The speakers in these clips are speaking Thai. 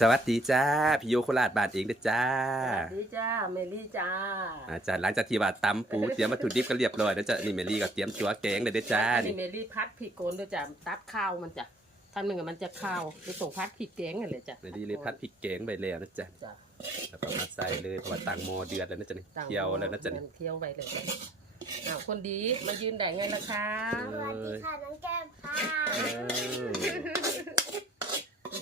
สวัสดีจ้าพี่โยโคราชบานเองเด้อจ้าสวัสดีจ้าเมลี่จ้าอาจารย์หลังจากที่ว่าตำปูเตรียมวัตถุดิบกันเรียบร้อยแล้วจ้ะนี่เมลี่ก็เตรียมตัวแกงเลยเด้อจ้าอันนี่นี่เมลี่พัดพริกโกนด้วยจ้ะตัดข้าวมันจ้ะทำหนึ่งอะมันจะข้าวไปส่งพัดพริกแกงกันเลยจ้ะเมลี่เลยพัดพริกแกงไปแล้วนะจ๊ะจ้ะแล้วก็มาใส่เลยเพราะว่าต่างโมอเดือดแล้วนะจ๊ะนี่ตั้งเคี่ยวแล้วนะจ๊ะนี่มันเคี่ยวไปเลยจ้ะอ้าวคนดีมายืนได้ไงล่ะคะเอสวัสดีค่ะน้องแก้มค่ะ อั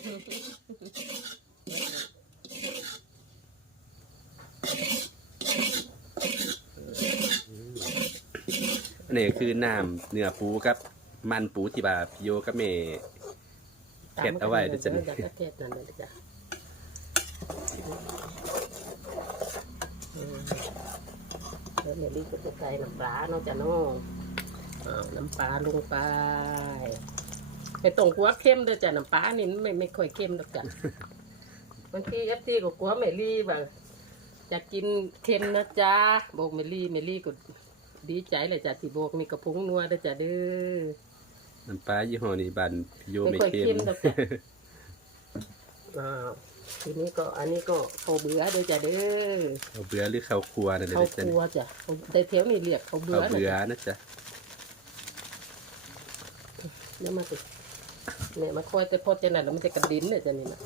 นนี้คือน้ำเนื้อปูกับ มันปูที่ว่าพี่โยกับเมเผ็ดเอาไว้เดี๋ยวจะเดี๋ยวจะเผ็ดนั่นเลยจ้ะอืมแล้วเมลี่ก็จะใส่น้ำปลาเนาะจ้ะน้องน้ำปลาลงไป ไปตรงกัวเข้มด้วยจ้ะน้ำปลานี่ไม่ไม่ค่อยเข้มหรอกจ้ะบางทีเอฟซีก็กลัวเมลี่แบบจะกินเค็มนะจ๊ะบอกเมลี่เมลี่ก็ดีใจเลยจ้ะที่บอกมีกระพุ้งนัวด้วยจ้ะเด้อน้ำปลายี่ห้อนี้บันพี่โยไม่ไม่ค่อยเค็เค็มมหรอกจ้ะอ่าทีนี้ก็อันนี้ก็ข้าวเบื่อด้วยจ้ะเด้อเขาเบื่อหรือเขาครัวนั่นเลยข้าวนะจ๊ะครัวจ้ะเขาได้เที่ยวนี่เรียกข้าวเบื่เขาอเบื่อนะนะจ๊ะเนี่ยมาสิ เนี่ยมาคอยแต่พอจะนั่นแล้วมันจะกระดิ้นเนี่ยจะนี่นะ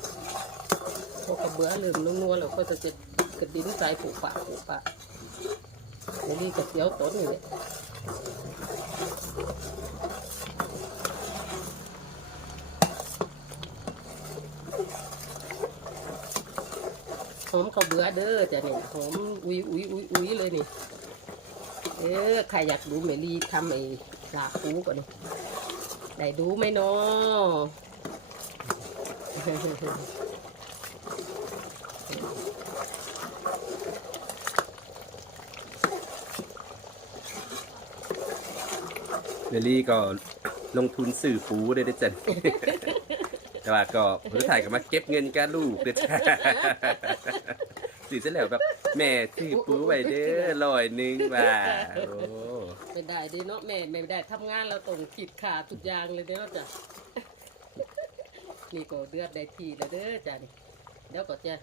พอข้าวเบื่อเริ่มนัวๆแล้วก็จะจะกระดิ้นใส่ผูกปากผูกปากเมลี่ก็เสียวต้นนี่แหละหอมข้าวเบื่อเด้อจ้ะนี่หอมอุ้ยอุ้ยอุ้ยอุ้ยเลยนี่ เออใครอยากดูเมลี่ทำไอ้ลาปูก่อนนี่ ได้ดูไหมเนาะเมลี่ก็ลงทุนสื่อปูได้นะจ๊ะแต่ว่าก็ผลถ่ายก็มาเก็บเงินกับลูกเด้อจ้ะสื่อเสร็จแล้วแบบ แม่ซื้อปูไว้เด้อร้อยหนึงว่าโอ้ ไม่ได้เดิเนาะแม่ไม่ได้ทำงานเราต้องขีดขาทุกอย่างเลยเด้อจ้ะ นี่ก็เดือดได้ทีแล้วเด้อจ้ะนี่เดี๋ยวก็จะ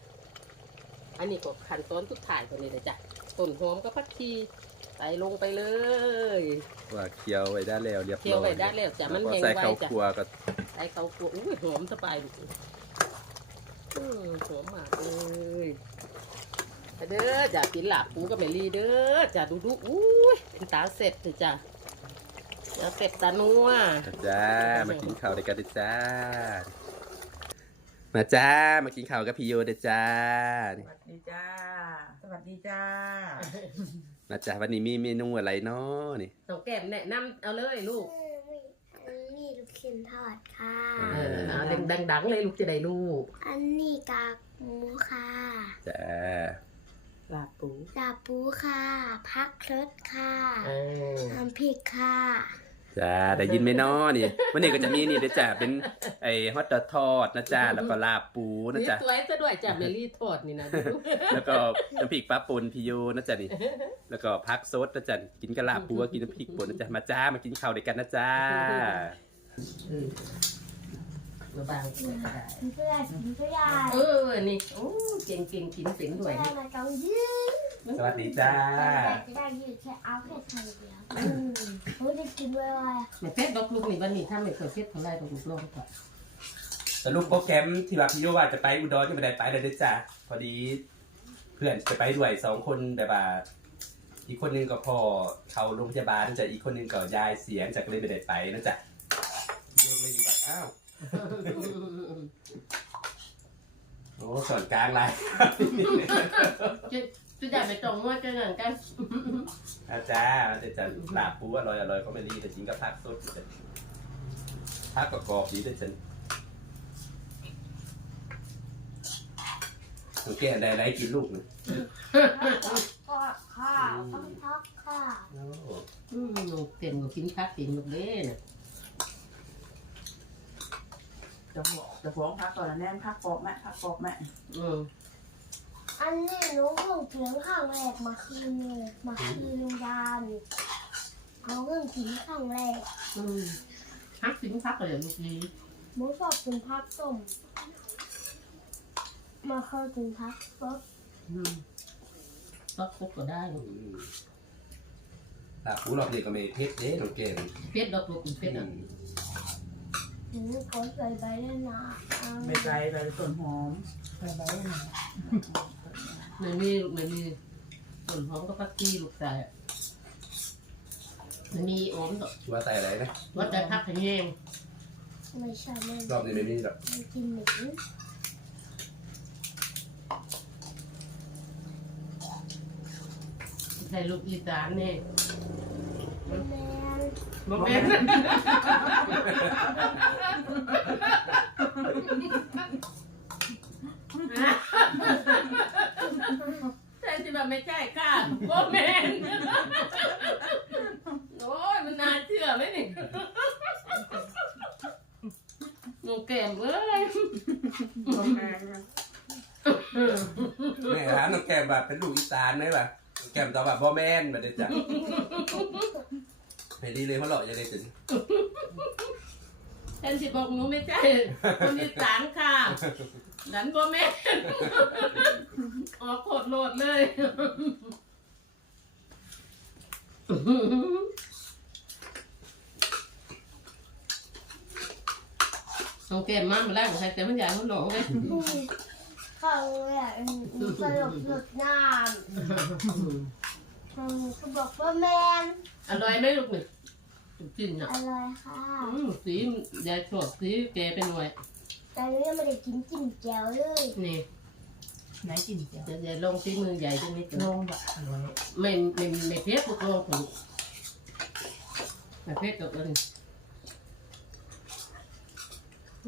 อันนี้ก็ขั้นตอนทุกถ่ายตัวนี้เลยจ้ะต้นหอมก็พักชีใส่ลงไปเลยว่าเคี่ยวไว้ได้แล้วเรียบร้อยเคี่ยวไว้ได้แล้วจ้ะมันล้วก็แห้งใส่ไว้ข้าวจ้ะครัวก็ใส่ข้าวคั่วอุ้ยหอมสบายลูกอืมหอมมากเลย เด้อจ้ะกินหลาบปูกับเมลี่เด้อจ้ะดูดูอุ้ยเป็นตาเสร็จเลยจ้ะตาเสร็จตานัวจ้ามากินข้าวด้วยกันเด้อจ้ามาจ้ามากินข้าวกับพี่โยเด้อจ้าสวัสดีจ้า สวัสดีจ้ามาจ้าวันนี้มีเมนูอะไรเนาะนี่น้องแก้มแนะนำเอาเลยลูกอันนี้ลูกชิ้นทอดค่ะเออเอาดังๆเลยลูกจะได้ลูก อันนี้กากหมูค่ะจ้า ลาบปูดาปูค่ะ พักรสค่ะเออน้ำพริกค่ะ จ้าได้ยินไหมเนาะนี่ วันนี้ก็จะมีนี่เด้อจ้าเป็นไอ้ฮอตดอกทอดนะจ้าแล้วก็ลาบปูนะนี่จ้าสวยซะด้วยจ้ะเมลี่ทอดนี่นะดูแล้วก็น้ำพริกปลาป่นพี่โยนะจ๊ะนี่ แล้วก็พักซดนะจ๊ะกินกะลาบปูก็กินน้ำพริกป่นนะจ๊ะมาจ้ามากินข้าวด้วยกันนะจ้าเออ มาบางตัวก็ได้ เพื่อนเพื่อนเออ นี่ โอ้เก่งเก่งกินเป็นด้เพื่วอยนมาเกายืดสวัสดีจ้าจะได้ยืดแค่เอาแค่ไทยเดียวโอ้ยได้กินไวๆอะแม่เพชรดอกลูกนี่วันนี้ถ้าไม่เคยเพชรเท่าไรดอกลูกลองก่อนสรุปโปรแกรมที่ว่าพี่โยว่าจะไปอุดรยังไม่ได้ไปเลยเด้อจ้าพอดี เพื่อนจะไปด้วยสองคนแบบว่าอีกคนนึงก็พ่อเข้าโรงพยาบาลจะอีกคนนึงก็ยายเสียงจากเลยไม่ได้ไปนะจ๊ะโยเลยอยู่แบบอ้าว โอ้ส่วนกลางไรจะจะได้ไปตรงว่าจะเหมือนกันอาจารย์อาจารย์ลาบปูอร่อยอร่อยก็ไม่รีแต่จริงก็พักสดอยู่จ้ะพักกรอบๆดีด้วยฉันหนูแก่ได้ไรกินลูกหนึ่งทอดค่ะต้องทอดค่ะโอ้อืมลูกเป็นลูกกินพักกินลูกเล่น่ะ จะบอกจะฟ้องพักก่อนนะแน่นพักปอกแม่พักปอกแม่อืมอันนี้หนูเพิ่งเพียงข้างแรกมาคืนเลยมาคืนยานเอาเรื่องกินข้างแรกอืมพักกินพักเลยลูกนี้หมูชอบกินผักต้มมาเข้าถึงพักปุ๊บอืมก็คุกก็ได้ลูกอืมลาบปูรอบนี้ก็ไม่เผ็ดเด้น้องแกงเป็ดดอกลูกเป็ดอือะ มหนูก็ใส่ใบเลยนะเอาใบไก่ใบต้นหอมใบใบหน่อยไม่มีลูกไม่มีส่วนหอมก็พักที่ลูกใส่อะมันมีอมดอกว่าใส่อะไรนะว่าแต่พักแห้งไม่ใช่ไม่รอบนี้ไม่มีหรอกไม่กินหมูใส่ลูกอีสานนี่แมน บ่แม่นใช่ที่แบบไม่ใช่ค่ะบ่แม่นโอ้ยมันน่าเชื่อไหมนี่หนูแก้มเอ้ยแม่ถามน้องแกมว่าเป็นลูกอีสานไหมวะน้องแกมตอบว่าบ่แม่นมาได้จ้ะ ไม่ดีเลยเพราะหล่อจะได้ถึงแทนที่บอกหนูไม่ใช่คนอีสานค่ะดันบ่แม่นออกโคตรโลดเลยน้องแก้มมามาแล้วใครแต่มันใหญ่มันหนองเลยเขาเลยอะสลบหลุดน้ำ อืมเขาบอกว่าแมนอร่อยไหมลูกหนึ่งกินอะอร่อยค่ะอืมสียายชอบสีแกเป็นหน่วยแต่นี่ยังไม่ได้กินจิ้มแจ่วเลยนี่ไหนกินเจียวเดี๋ยวยายลองสีมือใหญ่ตรงนี้ลจ้ะงแบบอร่อยไม่ไม่ไม่เผ็ดลูกลองถูกไม่เผ็ดตกเลย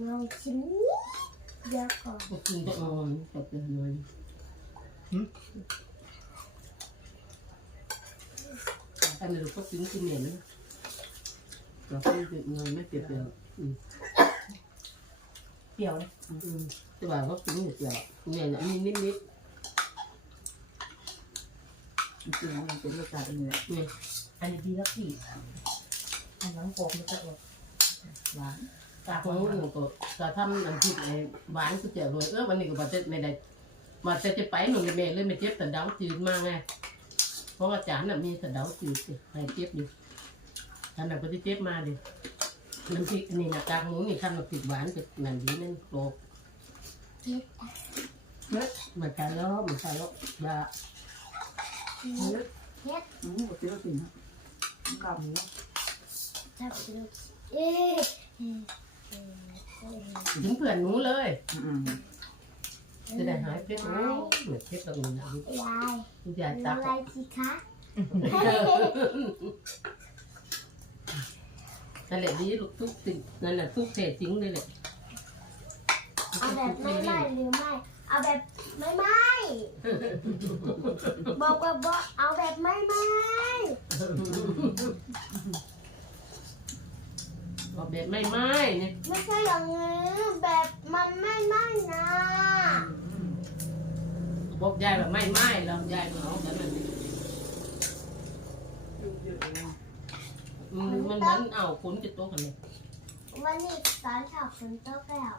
ลองชิมเดี๋ยวก่อนพวกกินก็อ่อนตกเลยหน่อย อันนี้ลูกก็กินกินเหม็นนะเราก็กินเงินไม่เปรี้ยวๆอืมเปรี้ยวเลยอืมแต่ว่าก็กินเปรี้ยวๆเนี่ยนะมีนิดนิดจริงๆมันเป็นรสชาติอันนี้แหละๆนี่อันนี้ดีแล้วพี่อันน้ำโกบมันจะแบบหวานตาขขอองงหนูก็จะทำน้ำพริกไอ้หวานก็จะรวยเออวันนี้ก็บอกจะไม่ได้มาจะจะไปหนูแม่เลยไม่เจ็บแต่เดาจืดมากไง เพราะว่าจานน่ะมีแต่เดาจืดสิใครเจ็บอยู่ท่านน่ะก็จะเจ็บมาดิน้ำพริกนี่นะกากหมูนี่ทำน้ำพริกหวานจะนั่นดีนั่นโกรกเฮ้ยมันใช่แล้วเหมันใช่แล้วยาเฮ็ดเฮ็ดอืมปกติเรากินนะกลับนี้ถ้าเป็นเอ๊ะเอ๊ะเอ๊ะถึงเพื่อนหนูเลยอืม จะได้หายเพชรโอ้เหมือนเพชรตรงนี้นะยายยายเป็นตักอะไรสิคะนั่นแหละดีลูกทุกสิ่งนั่นแหละทุกเศษจริงเลยแหละเอาแบบไม่ไหม้หรือไม่ เอาแบบไม่ไหม้บอกว่าบอกเอาแบบไม่ไหม้บอ กแบบไม่ไหม้เนี่ยไม่ใช่อย่างนี้แบบมันไม่ไหม้นะบอกยายแบบไม่ไหม้แล้วยายก็เอาแต่นั้นอืมมันเหมือนเอาขนจะโตกันเลยวันนี้สอนสอบฝนตกแล้ว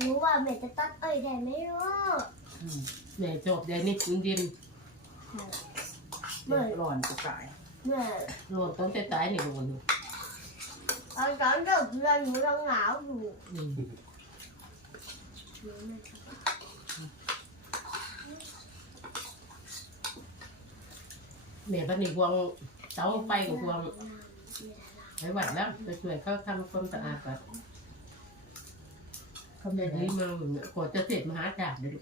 รู้ว่าแม่จะตัดเอ้ยได้ไหมรู้แม่จบยายนี่กินดินเมื่อร้อนจะตายแม่โลดต้นตายๆนี่ลงมาดู ตอนสอนเด็กเรียนหนูยังหนาวอยู่อืมแม่ปันนี่ควงเสาไฟกับควงไว้หวัดแล้วไปช่วยเขาทำความสะอาดแบบคำใหญ่นี้มาเหมือนกว่าจะเสร็จมหาจากเดี๋ยว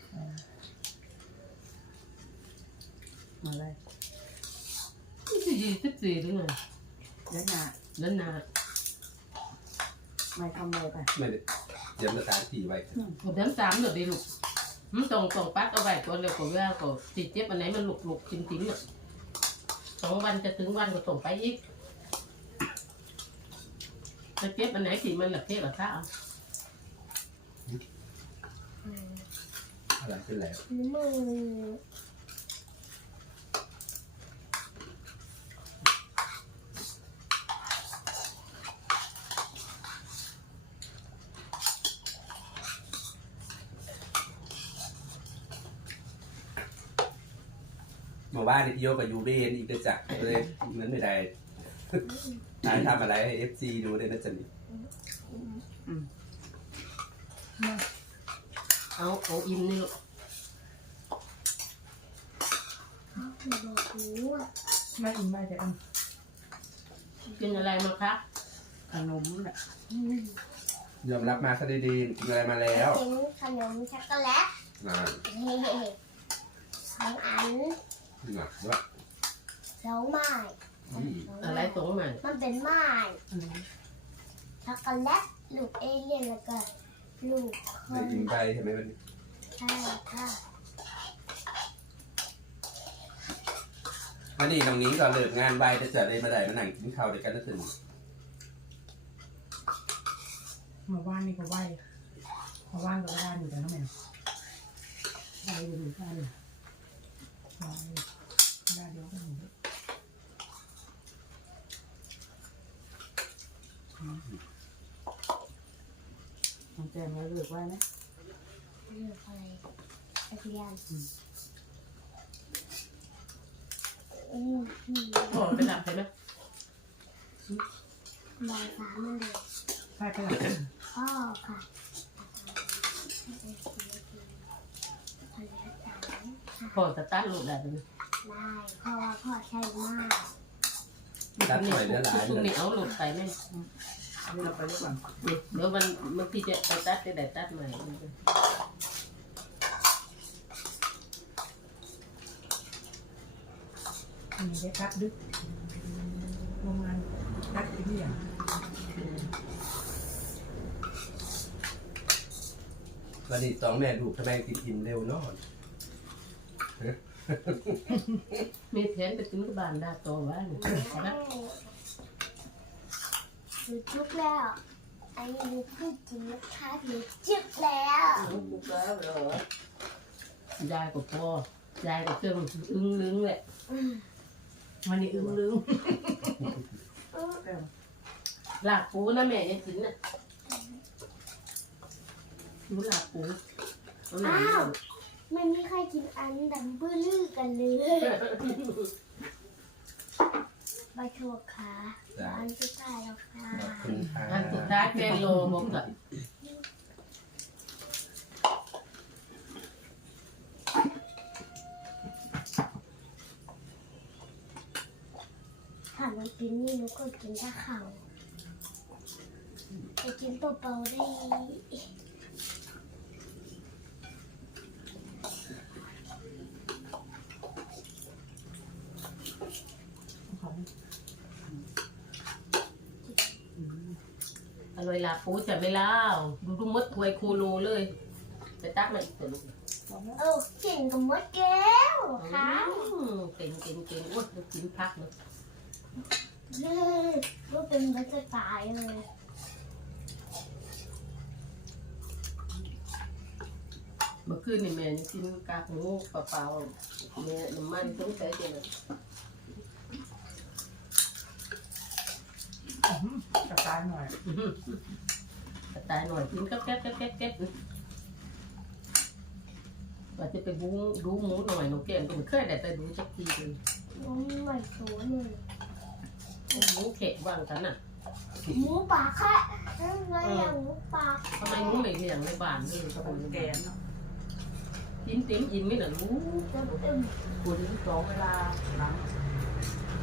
มาเลยยี่สิบสี่หรือไงแล้วนาแล้วนา ไม่ทำอะไรไปไม่ได้เตรียมสถานที่ไว้ผมเดิมสามเดี๋ยวดีลูกมันส่งส่งปักเอาไว้ก่อนเร็วกว่าเวลาก็ติดเจ็บอันไหนมันหลุกหลุกจริงจริงๆอะสองวันจะถึงวันก็ส่งไปอีกจะเจ็บอันไหนที่มันหลักเทหลักท่าเอาอะไรเป็นแล้วมือ เมื่อวานนี่พี่โยกับยูเรนอีกเด้อจ้ะเลยเหมือนไม่ได้ถ่ายทำอะไรให้เอฟซีดูด้วยนะจ๊ะนี่เอาเอาอิ่มนี่ลูกหนูบอกหนูอะไม่อิ่มไม่จะอันกินอะไรมาคะขนมน่ะยอมรับมาซะดีๆกินอะไรมาแล้วกินขนมช็อกโกแลตน่าเฮ้สองอัน หนักด้วย สองไม้ อืม อะไรตรงใหม่ มัน เป็นไม้อันนี้ช็อกโกแลตลูกเอเลี่ยนแล้วก็ลูกคได้นยิงไปใช่ไหมวันนี้ใช่ค่ะวันนี้น้องนิ้งก็เลิกงานไปจะจะได้มาได้มานั่งกินข้าวด้วยกันนะถึงมาว่านนี่ก็ไหวมาว่านก็ว่านอยู่แต่น้องแมวไหวอยู่เหมือนกันไหวได้เดียวกันอยู่ น้องแจมแล้วเลิกไหวไหมเลือกอะไรไอเดียนอืมอืมพ่อไปหลับใช่ไหมมองสามมันเลยไปไปหลับพ่อค่ะพอแล้วจ้าค่ะพ่อจะตัดลูกได้ไหมได้เพราะว่าพ่อใช่มากตัดหน่อยเดี๋ยวหลายพรุ่งเลนี้ยเอาลูกไปไหม นี่เราไปด้วยกันเดี๋ยวมันมันพี่จะไปตัดจะได้ตัดใหม่มีได้ตัดดึกโรงงานตัดที่อย่างวันนี้สองแม่ดูกทำไมกินอิ่มเร็วเนาะมีแผนไปถึงบ้านได้โตวว่านี่นะ หนูจุกแล้วอันนี้หนูเพิ่งกินนะคะหนูจุกแล้วลูกแล้วเหรอยายกับพ่อยายกับเครื่องอึ้งลึงแหละวันนี้อึ้งลึงลาบปูนะแม่ยังกินน่ะรู้ลาบปูเอาหน่อยอ้าวไม่มีใครกินอันดังบื้อลือกันเลยใบโชว์ค่ะอันสุดท้ายแล้วค่ะขอบคุณค่ะอันสุดท้ายเป็นโลบอกกับถ้าหนูกินนี่หนูก็กินถ้าเขาไปกินเปล่าๆได้ อร่อยลาบปูจะไม่เล่าดูดูมดถวยคูโนเลยไปตักมาอีกตัวลูกเออเก่งกับมดแก้วค่ะอืมเก่งเก่งเก่งโอ้ยกินพักเลยเฮ้ยก็เป็นบัตตายเลยเมื่อคืนนี่แม่ยังกินกากหมูเปล่าๆแม่น้ำมันต้องใช้เจน กระจายหน่อยกระตายหน่อยกินก็แก๊บแก๊บแก๊บแก๊บว่าจะไปบูดูหมูหน่อยหนูแก้มก็ไม่เคยได้ไปดูสักทีเลยน้องใหม่ตัวหนึ่งหมูเขะวางกันน่ะหมูป่าค่ะนั่นไงอย่างหมูป่าทำไมหมูไม่เลี้ยงในบ้านเลยกระทำไมปุกแกนเนาะกินเต็มอิ่มไม่หน่ะรู้เต็มเต็มคุณสองเวลาหลัง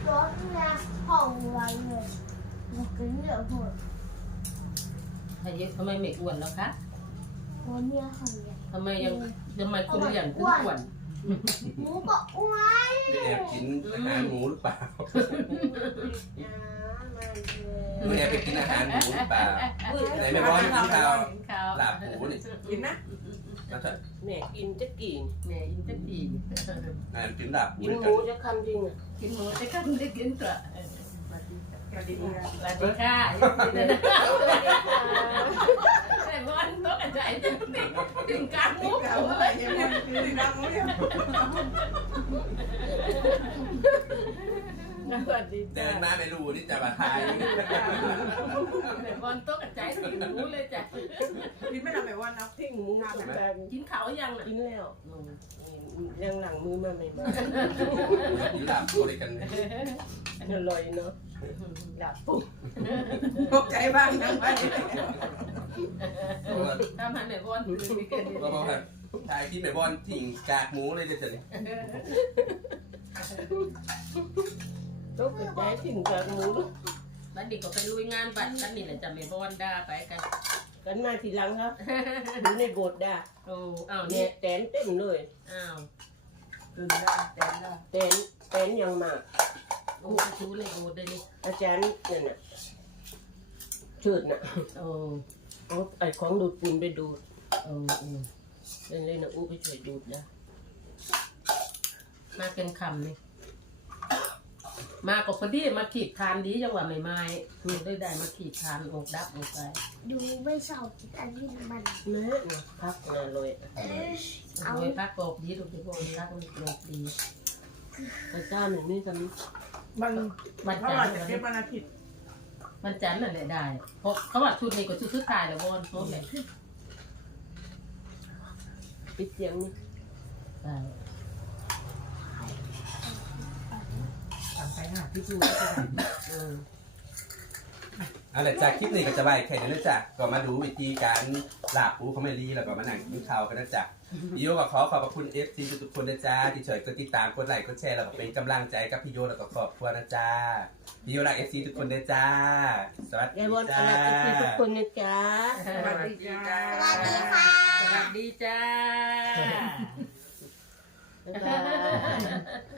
รถนะห้องไรเลย มันกินเยอะหมดถ้าเยอะทำไมไม่อ้วนแล้วคะหัวเมียเขาเนี่ยทำไมยังทำไมคุณอย่างถึงอ้วนหมูก็อ้วนได้แอบกินอาหารหมูหรือเปล่านะมันหนูแอบไปกินอาหารหมูหรือเปล่าไหนแม่บอยกินข้าวข้าวลาบหมูนี่กินนะมาเถอะแม่กินจะกี่แม่อินจะกินอ่านกินลาบหมูกินด้วยหกันมูจะคำจริงอะกินหมูจะกันได้กินกระ กระดิ่งสวัสดีค่ะไอ้บอลต้องกใจจนติดถึงกลางมุกเอาอะไรยังไงคือน้ำมันเนี่ยนสวัสดีเดิจ้านมาไม่รู้นี่จะมาทายแม่บอลต้องกระจายถึงหมูเลยจ้ะพี่ไม่ทำแบบว่านับทิ้งหมูแบบกินเขายังกินแล้วยังหลังมือมาไม่มาอยู่หลับพูดอะไรกันเนี่ยอร่อยเนาะ หลับปุ๊บตกใจบ้างนะไปเพราะว่าทำหันไหนบอลคือไม่เกินเพราะว่าทายที่แม่บอลทิ้งกากหมูเลยเดี๋ยวจะนี่ต้องกระจายถึงกับหมูบัดนี้ก็ไปลุยงานบัดกันนี่แหละจะไม่บอลด่าไปกัน กันมาทีหลังครับอยู่ในโบสถ์ด่าโอ้อ้าวเนี่เนี่ยยแตนเต็มเลยอ้าว ตื่นแล้วแต่แล้วแตนแตนยังมาก โอ้ชูเลยโอ้ได้นี่อาจารย์เนี่ยน่ะชืดน่ะโอ้เอาไอ้ของดูดฝุ่นไปดูดโอ้โอ้เป็นเลยนะอู้ไปช่วยดูดนะมาเป็นคำนี่มาก็พอดีมาขีดทานดีจังหวะใหม่ๆคือได้ได้มาขีดทานอกดับออกไปดูไม่เศร้ากินอันนี้มันแม่น่ะพักน่ะเลยเอาพักกรอบดีทุกที่พวกนี้รักมันกรอบดีอาจารย์นี่ทมั นมันเท่าจัไหร่นทร์จะเทปวันอาทิตย์มันจันทร์นั่นแหละได้เพราะเขาว่าชุดนี้ก็ชุดสุดท้ายแล้ววอนโน้ตแหละำปิดเสียงนี่ได้สั่งไปหาพี่จูก็จะได้เออ เอาละจากคลิปนี้ก็จะไปแค่นี้นะจ๊ะก็มาดูวิธีการลาบปูเขาไม่รีแล้วก็มานั่งกินข้าวกันนะจ๊ะพี่โยก็ขอขอบพระคุณเอฟซีทุกๆคนนะจ๊ะที่ช่วยกดติดตามกดไลค์กดแชร์แล้วก็เป็นกำลังใจกับพี่โยแล้วก็ครอบครัวนะจ๊ะพี่โยรักเอฟซีทุกคนนะจ๊ะสวัสดียายบอลจ้อะไรที่ทุกา คนนะจ๊ะ สวัสดีจ้า สวัสดีค่ะ สวัสดีจ้า บ๊ายบาย